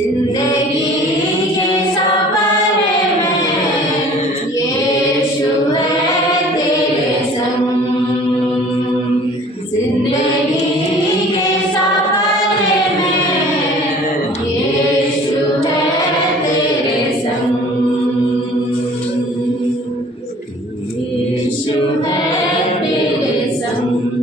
जिंदगी के सफर में यीशु है तेरे संग। जिंदगी के सफर में यीशु है तेरे संग। यीशु है तेरे संग।